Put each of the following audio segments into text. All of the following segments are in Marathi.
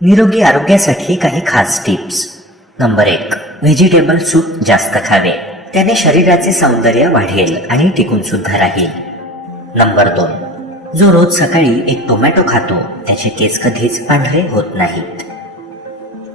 निरोगी आरोग्यासाठी काही खास टिप्स. नंबर एक व्हेजिटेबल सूप जास्त खावे. त्याने शरीराचे सौंदर्य वाढेल आणि टिकून सुद्धा राहील. नंबर दोन जो रोज सकाळी एक टोमॅटो खातो त्याचे केस कधीच पांढरे होत नाहीत.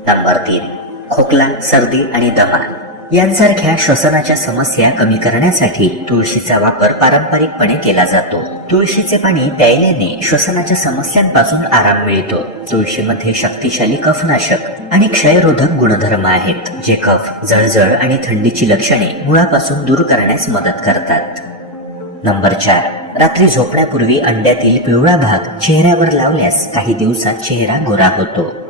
नंबर तीन खोकला सर्दी आणि दमा. यांसारख्या श्वसनाच्या समस्या कमी करण्यासाठी तुळशीचा वापर पारंपरिकपणे केला जातो. तुळशीचे पाणी प्यायल्याने श्वसनाच्या समस्यांपासून आराम मिळतो. तुळशीमध्ये शक्तिशाली कफनाशक आणि क्षयरोधक गुणधर्म आहेत जे कफ जळजळ आणि थंडीची लक्षणे मुळापासून दूर करण्यास मदत करतात. नंबर चार. रात्री झोपण्यापूर्वी अंड्यातील पिवळा भाग चेहऱ्यावर लावल्यास काही दिवसात चेहरा गोरा होतो.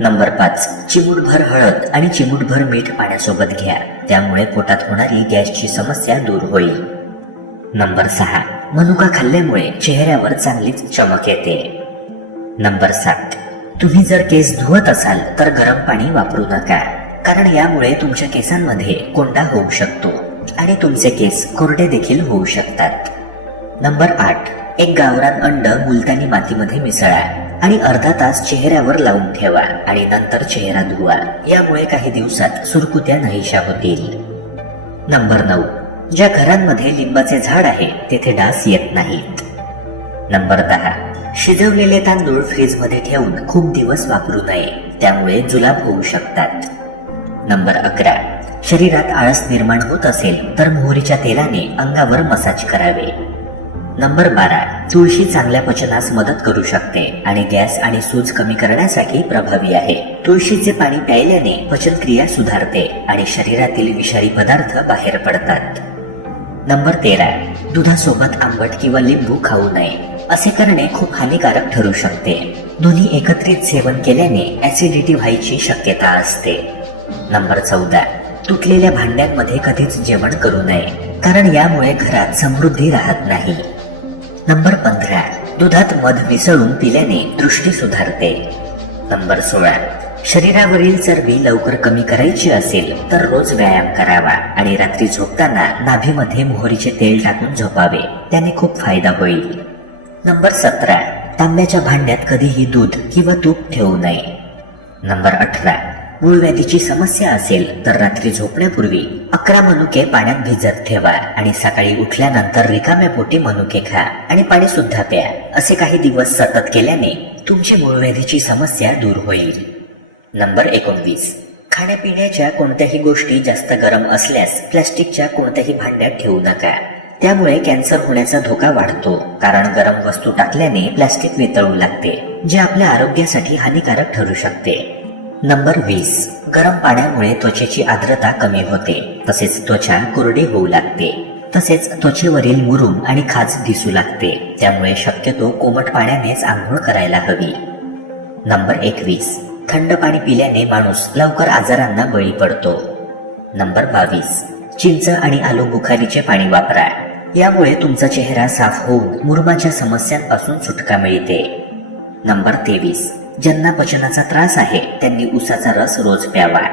नंबर पाच. चिमूटभर हळद आणि चिमूटभर मीठ पाण्यासोबत घ्या. त्यामुळे पोटात होणारी गॅसची समस्या दूर होईल. नंबर सहा. मनुका खाल्ल्यामुळे चेहऱ्यावर चांगलीच चमक येते. नंबर सात. तुम्ही जर केस धुवत असाल तर गरम पाणी वापरू नका कारण यामुळे तुमच्या केसांमध्ये कोंडा होऊ शकतो आणि तुमचे केस कोरडे देखील होऊ शकतात. नंबर आठ. एक गावरान अंड मुलतानी मातीमध्ये मिसळा. आणि अर्धा तास चेहऱ्यावर लावून ठेवा आणि नंतर चेहरा धुवा. यामुळे काही दिवसात सुरकुत्या नाहीशा होतील. नंबर नऊ. ज्या घरांमध्ये लिंबाचे झाड आहे तेथे डास येत नाहीत. नंबर दहा. शिजवलेले तांदूळ फ्रीजमध्ये ठेवून खूप दिवस वापरू नये. त्यामुळे जुलाब होऊ शकतात. नंबर अकरा. शरीरात आळस निर्माण होत असेल तर मोहरीच्या तेलाने अंगावर मसाज करावे. नंबर बारा तुळशी चांगल्या पचनास मदत करू शकते आणि गॅस आणि सूज कमी करण्यासाठी प्रभावी आहे. तुळशीचे पाणी प्यायल्याने पचनक्रिया सुधारते आणि शरीरातील विषारी पदार्थ बाहेर पडतात. नंबर तेरा दुधासोबत आंबट किंवा लिंबू खाऊ नये. असे करणे खूप हानिकारक ठरू शकते. दोन्ही एकत्रित सेवन केल्याने ऍसिडिटी व्हायची शक्यता असते. नंबर चौदा तुटलेल्या भांड्यांमध्ये कधीच जेवण करू नये कारण यामुळे घरात समृद्धी राहत नाही. नंबर पंधरा. दुधात मध मिसळून पिल्याने दृष्टी सुधारते. नंबर सोळा. शरीरावरील चरबी लवकर कमी करायची असेल तर रोज व्यायाम करावा आणि रात्री झोपताना नाभीमध्ये मोहरीचे तेल टाकून झोपावे. त्याने खूप फायदा होईल. नंबर सतरा. तांब्याच्या भांड्यात कधीही दूध किंवा तूप ठेवू नये. नंबर अठरा. मूळव्याधीची समस्या असेल तर रात्री झोपण्यापूर्वी अकरा मनुके पाण्यात भिजत ठेवा आणि सकाळी उठल्यानंतर रिकाम्या पोटी मनुके खा आणि पाणी सुद्धा प्या. असे काही दिवस सतत केल्याने तुमची मूळव्याधीची समस्या दूर होईल. नंबर एकोणवीस. खाण्यापिण्याच्या कोणत्याही गोष्टी जास्त गरम असल्यास प्लास्टिकच्या कोणत्याही भांड्यात ठेवू नका. त्यामुळे कॅन्सर होण्याचा धोका वाढतो कारण गरम वस्तू टाकल्याने प्लास्टिक वितळू लागते जे आपल्या आरोग्यासाठी हानिकारक ठरू शकते. नंबर वीस. गरम पाण्यामुळे त्वचेची आर्द्रता कमी होते. तसेच त्वचा कोरडी होऊ लागते. तसेच त्वचेवरील मुरुम आणि खाज दिसू लागते. त्यामुळे शक्यतो कोमट पाण्यानेच आंघोळ करायला हवी. नंबर एकवीस. थंड पाणी पिल्याने माणूस लवकर आजारांना बळी पडतो. नंबर बावीस. चिंच आणि आलू बुखारीचे पाणी वापरा. यामुळे तुमचा चेहरा साफ होऊन मुरुमाच्या समस्यांपासून सुटका मिळते. नंबर तेवीस. ज्यांना पचनाचा त्रास आहे त्यांनी उसाचा रस रोज प्यावा.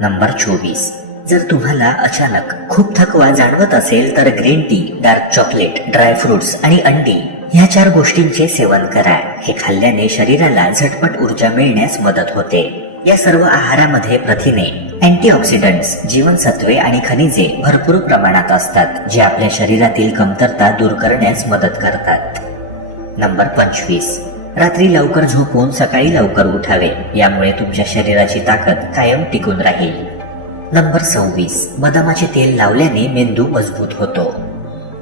नंबर चोवीस. जर तुम्हाला अचानक खूप थकवा जाणवत असेल तर green tea dark chocolate dry fruits आणि अंडी ह्या चार गोष्टींचे सेवन करा. हे खाल्ल्याने शरीराला झटपट ऊर्जा मिळण्यास मदत होते. या सर्व आहारामध्ये प्रथिने अँटीऑक्सिडंट्स जीवनसत्वे आणि खनिजे भरपूर प्रमाणात असतात जे आपल्या शरीरातील कमतरता दूर करण्यास मदत करतात. नंबर पंचवीस. रात्री लवकर झोपून सकाळी लवकर उठावे. यामुळे तुमच्या शरीराची ताकद कायम टिकून राहील. नंबर सव्वीस. बदामाचे तेल लावल्याने मेंदू मजबूत होतो.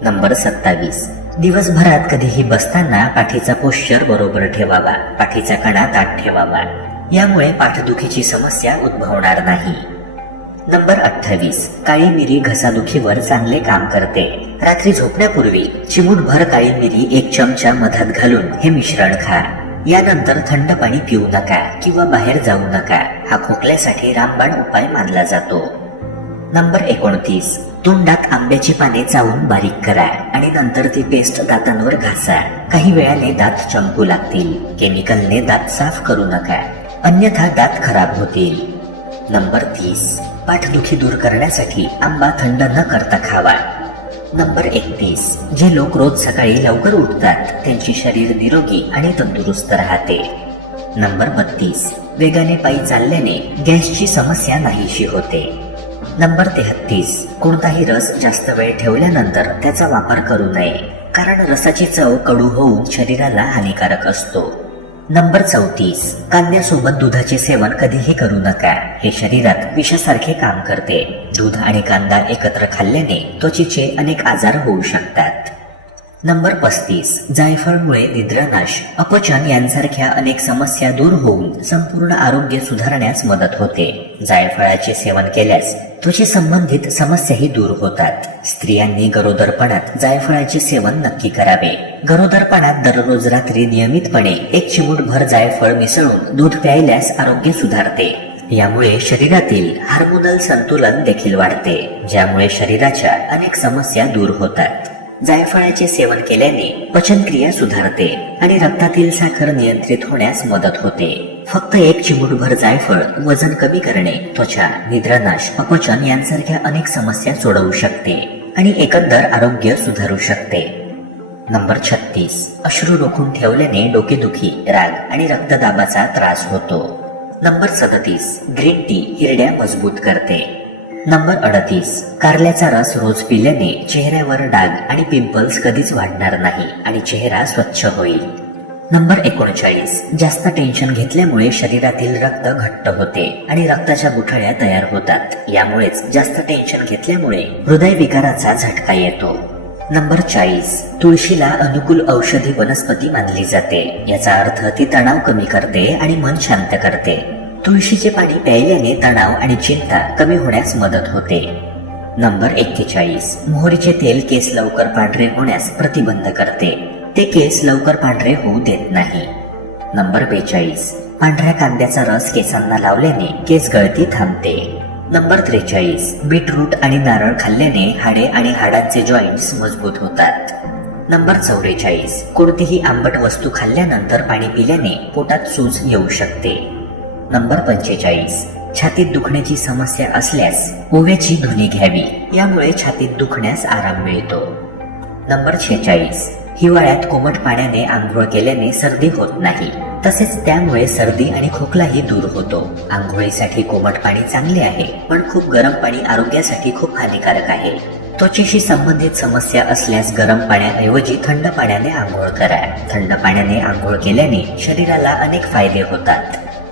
नंबर सत्तावीस. दिवसभरात कधीही बसताना पाठीचा पोश्चर बरोबर ठेवावा. पाठीचा कणा ताट ठेवावा. यामुळे पाठदुखीची समस्या उद्भवणार नाही. नंबर अठ्ठावीस. काळी मिरी घसादुखीवर चांगले काम करते. रात्री झोपण्यापूर्वी चिमूटभर काळी मिरी एक चमचा मधात घालून हे मिश्रण खा. यानंतर थंड पाणी पिऊ नका किंवा बाहेर जाऊ नका. हा खोकल्यासाठी रामबाण उपाय मानला जातो. नंबर एकोणतीस. तोंडात आंब्याची पाने चावून बारीक करा आणि नंतर ती पेस्ट दातांवर घासा. काही वेळाने दात चमकू लागतील. केमिकलने दात साफ करू नका. अन्यथा दात खराब होतील. नंबर तीस. पाठदुखी दूर करण्यासाठी आंबा थंड न करता खावा. नंबर एकतीस. जे लोक रोज सकाळी लवकर उठतात त्यांची शरीर निरोगी आणि तंदुरुस्त राहते. नंबर बत्तीस. वेगाने पायी चालल्याने गॅसची समस्या नाहीशी होते. नंबर तेहत्तीस. कोणताही रस जास्त वेळ ठेवल्यानंतर त्याचा वापर करू नये कारण रसाची चव कडू होऊन शरीराला हानिकारक असतो. नंबर चौतीस. कांद्यासोबत दुधाचे सेवन कधीही करू नका. हे शरीरात विषासारखे काम करते. दूध आणि कांदा एकत्र खाल्ल्याने त्वचेचे अनेक आजार होऊ शकतात. नंबर पस्तीस जायफळमुळे निद्रानाश. अपचन यांसारख्या अनेक समस्या दूर होऊन संपूर्ण आरोग्य सुधारण्यास मदत होते. जायफळाचे सेवन केल्यास त्वचे संबंधित समस्याही दूर होतात. स्त्रियांनी गरोदरपणात जायफळाचे सेवन नक्की करावे. गरोदरपणात दररोज रात्री नियमितपणे एक चिमूटभर जायफळ मिसळून दूध प्यायल्यास आरोग्य सुधारते. यामुळे शरीरातील हार्मोनल संतुलन देखील वाढते ज्यामुळे शरीराच्या अनेक समस्या दूर होतात. जायफळाचे सेवन केल्याने पचनक्रिया सुधारते आणि रक्तातील साखर नियंत्रित होण्यास मदत होते. फक्त एक चिमूटभर जायफळ वजन कमी करणे त्वचा निद्रानाश अपचन यांसारख्या अनेक समस्या सोडवू शकते आणि एकंदर आरोग्य सुधारू शकते. नंबर छत्तीस. अश्रू रोखून ठेवल्याने डोकेदुखी राग आणि रक्तदाबाचा त्रास होतो. नंबर सदतीस. ग्रीन टी हिरड्या मजबूत करते. नंबर अडतीस. कारल्याचा रस रोज पिल्याने चेहऱ्यावर डाग आणि पिंपल्स कधीच वाढणार नाही आणि चेहरा स्वच्छ होईल. नंबर एकोणचाळीस. जास्त टेन्शन घेतल्यामुळे शरीरातील रक्त घट्ट होते आणि रक्ताच्या गुठळ्या तयार होतात. यामुळेच जास्त टेन्शन घेतल्यामुळे हृदयविकाराचा झटका येतो. नंबर चाळीस. तुळशीला अनुकूल औषधी वनस्पती मानली जाते. याचा अर्थ ती तणाव कमी करते आणि मन शांत करते. तुळशीचे पाणी प्यायल्याने तणाव आणि चिंता कमी होण्यास मदत होते. नंबर एक्केचाळीस. मोहरीचे तेल केस लवकर पांढरे होण्यास प्रतिबंध करते. ते केस लवकर पांढरे होऊ देत नाही. नंबर बेचाळीस. पांढऱ्या कांद्याचा रस केसांना लावल्याने केस गळती थांबते. नंबर त्रेचाळीस. बीटरूट आणि नारळ खाल्ल्याने हाडे आणि हाडांचे जॉईंट्स मजबूत होतात. नंबर चौवेचाळीस. कोणतीही आंबट वस्तू खाल्ल्यानंतर पाणी पिल्याने पोटात सूज येऊ शकते. नंबर पंचेचाळीस. छातीत दुखण्याची समस्या असल्यास ओव्याची धुनी घ्यावी. यामुळे छातीत दुखण्यास आराम मिळतो. नंबर छेचाळीस हिवाळ्यात कोमट पाण्याने आंघोळ केल्याने सर्दी होत नाही. तसेच त्यामुळे सर्दी आणि खोकलाही दूर होतो. आंघोळीसाठी कोमट पाणी चांगले आहे पण खूप गरम पाणी आरोग्यासाठी खूप हानिकारक आहे. त्वचेशी संबंधित समस्या असल्यास गरम पाण्याऐवजी थंड पाण्याने आंघोळ करा. थंड पाण्याने आंघोळ केल्याने शरीराला अनेक फायदे होतात.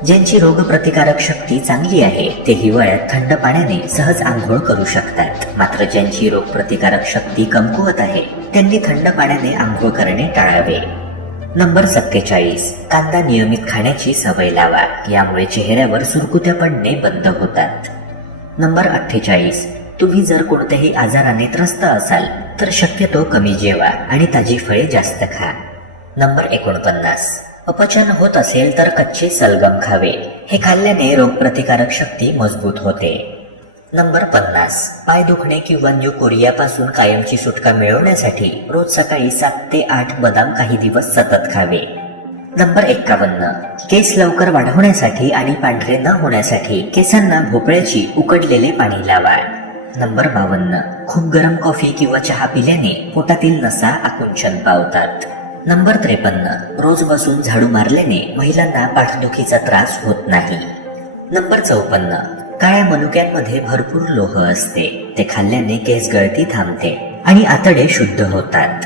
ज्यांची रोगप्रतिकारक शक्ती चांगली आहे ते हिवाळ्यात थंड पाण्याने सहज आंघोळ करू शकतात. मात्र ज्यांची रोगप्रतिकारक शक्ती कमकुवत आहे त्यांनी थंड पाण्याने आंघोळ करणे टाळावे. नंबर सत्तेचाळीस. कांदा नियमित खाण्याची सवय लावा यामुळे चेहऱ्यावर सुरकुत्या पडणे बंद होतात. नंबर अठ्ठेचाळीस. तुम्ही जर कोणत्याही आजाराने त्रस्त असाल तर शक्यतो कमी जेवा आणि ताजी फळे जास्त खा. नंबर एकोणपन्नास. अपचन होत असेल तर कच्चे सलगम खावे. हे खाल्ल्याने रोगप्रतिकारक शक्ती मजबूत होते. नंबर पन्नास. पाय दुखणे किंवा न्यू कोरियापासून कायमची सुटका मिळवण्यासाठी रोज सकाळी सात ते आठ बदाम काही दिवस सतत खावे. नंबर एक्कावन्न. केस लवकर वाढवण्यासाठी आणि पांढरे न होण्यासाठी केसांना भोपळ्याची उकडलेले पाणी लावा. नंबर बावन्न. खूप गरम कॉफी किंवा चहा पिल्याने पोटातील नसा आकुंचन पावतात. नंबर त्रेपन्न. रोज बसून झाडू मारल्याने महिलांना पाठदुखीचा त्रास होत नाही. नंबर चौपन्न. काळ्या मनुक्यांमध्ये भरपूर लोह असते. ते खाल्ल्याने केस गळती थांबते आणि आतडे शुद्ध होतात.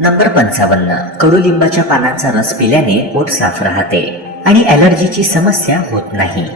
नंबर पंचावन्न. कडुलिंबाच्या पानांचा रस पिल्याने पोट साफ राहते आणि ॲलर्जीची समस्या होत नाही.